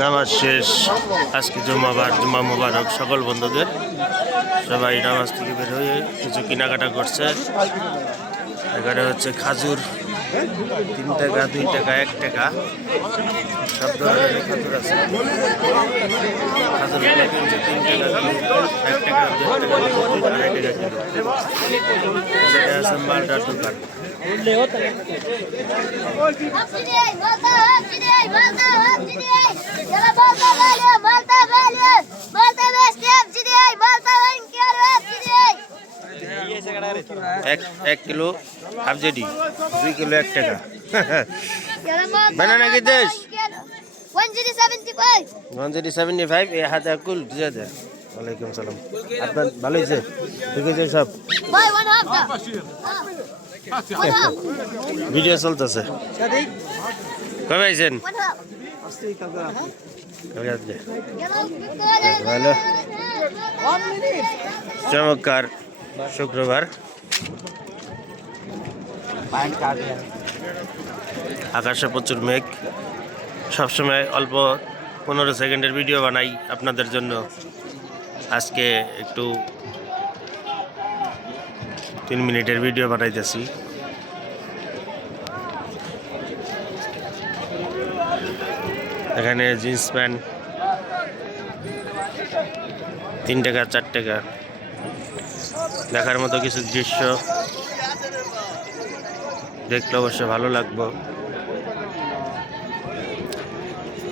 নামাজ শেষ, আজকে জুম্মাবার জুম্মা মুবারক, সকল বন্ধুদের। সবাই নামাজ থেকে বের হয়ে কিছু কেনাকাটা করছে। এখানে হচ্ছে খাজুর তিন টাকা, দুই টাকা, এক টাকা। সব ধরনের খাজুর আছে। খাজুরগুলো কিনছে তিন দোকান। এক এক কিলো হাফ জেডি দুই কিলো এক টাকা. 175. ওয়ান জেডি সেভেন্টি ফাইভ এ হাতে কুল ওয়ালাইকুম সালাম। আপনার ভালো হয়েছে? ঠিক আছে সব? ভিডিও চলতেছে। কবে আইছেন. ভালো। চমৎকার। শুক্রবার। আকাশে প্রচুর মেঘ। সবসময় অল্প পনেরো সেকেন্ডের ভিডিও বানাই আপনাদের জন্য। আজকে একটু তিন মিনিটের ভিডিও বানাইতেছি। এখানে জিন্স প্যান্ট, তিন টাকা, চার টাকা। দেখার মতো কিছু দৃশ্য। দেখলে অবশ্য ভালো লাগবো।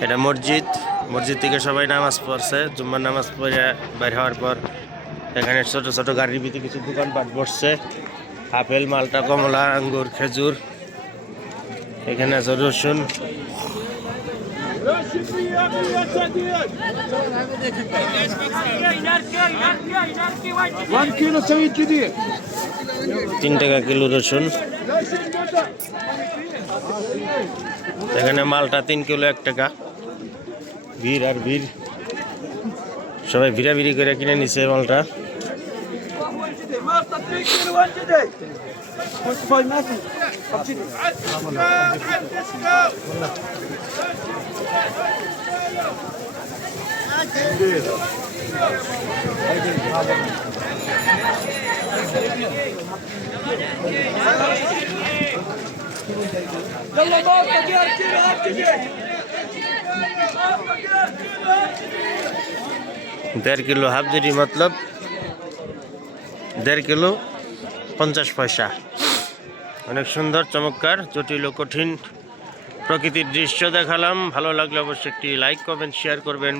এটা মসজিদ। মসজিদ থেকে সবাই নামাজ পড়ছে। জুম্মার নামাজ পড়ে বের হওয়ার পর এখানে ছোট ছোট গাড়ির ভিতরে কিছু দোকানপাট বসছে। আপেল, মালটা, কমলা, আঙ্গুর, খেজুর, এখানে আছে রসুন। তিন টাকা কিলো রসুন। এখানে মালটা তিন কিলো, এক টাকা। ভিড় আর ভিড়। সবাই ভিড়াভিড়ি করে কিনে নিছে মালটা। দেড় কিলো হাফ জেডি মতলব দেড় কিলো পঞ্চাশ পয়সা। অনেক সুন্দর, চমৎকার, জটিল কঠিন প্রকৃতির দৃশ্য দেখালাম। ভালো লাগলে অবশ্যই একটি লাইক কমেন্ট শেয়ার করবেন।